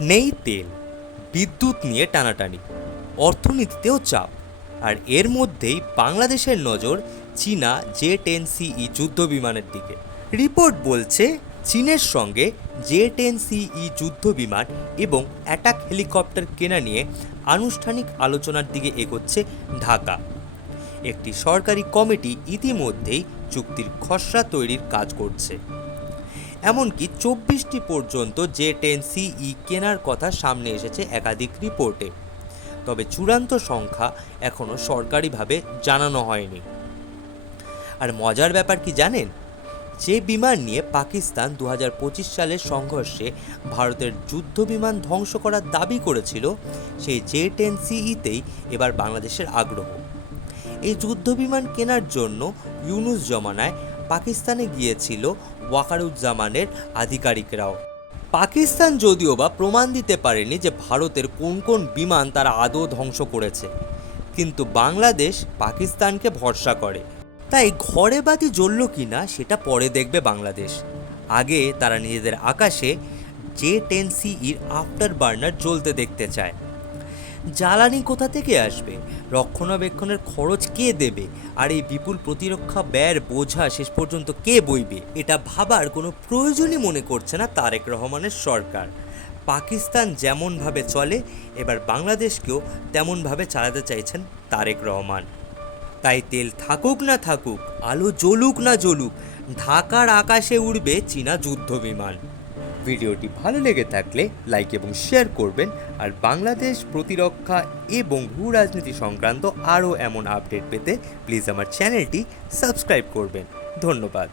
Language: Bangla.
নেই তেল, বিদ্যুৎ নিয়ে টানাটানি, অর্থনীতিতেও চাপ, আর এর মধ্যেই বাংলাদেশের নজর চীনা জে-10CE যুদ্ধ বিমানের দিকে। রিপোর্ট বলছে চীনের সঙ্গে জে-10CE যুদ্ধ বিমান এবং অ্যাটাক হেলিকপ্টার কেনা নিয়ে আনুষ্ঠানিক আলোচনার দিকে এগোচ্ছে ঢাকা। একটি সরকারি কমিটি ইতিমধ্যেই চুক্তির খসড়া তৈরির কাজ করছে। এমনকি 24টি পর্যন্ত জে-10CE কেনার কথা সামনে এসেছে একাধিক রিপোর্টে। তবে চূড়ান্ত সংখ্যা এখনও সরকারিভাবে জানানো হয়নি। আর মজার ব্যাপার কি জানেন? যে বিমান নিয়ে পাকিস্তান 2025 সালের সংঘর্ষে ভারতের যুদ্ধ বিমান ধ্বংস করার দাবি করেছিল, সেই জে-10CEতেই এবার বাংলাদেশের আগ্রহ। এই যুদ্ধ বিমান কেনার জন্য ইউনূস জমানায় পাকিস্তানে গিয়েছিল ওয়াকারুজ্জামানের আধিকারিকরাও। পাকিস্তান যদিও বা প্রমাণ দিতে পারেনি যে ভারতের কোন কোন বিমান তারা আদৌ ধ্বংস করেছে, কিন্তু বাংলাদেশ পাকিস্তানকে ভরসা করে। তাই ঘরে বাতি জ্বলল কিনা সেটা পরে দেখবে বাংলাদেশ। আগে তারা নিজেদের আকাশে জে-10CEর আফটার বার্নার জ্বলতে দেখতে চায়। জ্বালানি কোথা থেকে আসবে, রক্ষণাবেক্ষণের খরচ কে দেবে, আর এই বিপুল প্রতিরক্ষা ব্যয়ের বোঝা শেষ পর্যন্ত কে বইবে, এটা ভাবার কোনো প্রয়োজনই মনে করছে না তারেক রহমানের সরকার। পাকিস্তান যেমনভাবে চলে, এবার বাংলাদেশকেও তেমনভাবে চালাতে চাইছেন তারেক রহমান। তাই তেল থাকুক না থাকুক, আলো জ্বলুক না জ্বলুক, ঢাকার আকাশে উড়বে চীনা যুদ্ধ বিমান। ভিডিওটি ভালো লেগে থাকলে লাইক এবং শেয়ার করবেন, আর বাংলাদেশ প্রতিরক্ষা এবং ভূ রাজনীতি সংক্রান্ত আরও এমন আপডেট পেতে প্লিজ আমার চ্যানেলটি সাবস্ক্রাইব করবেন। ধন্যবাদ।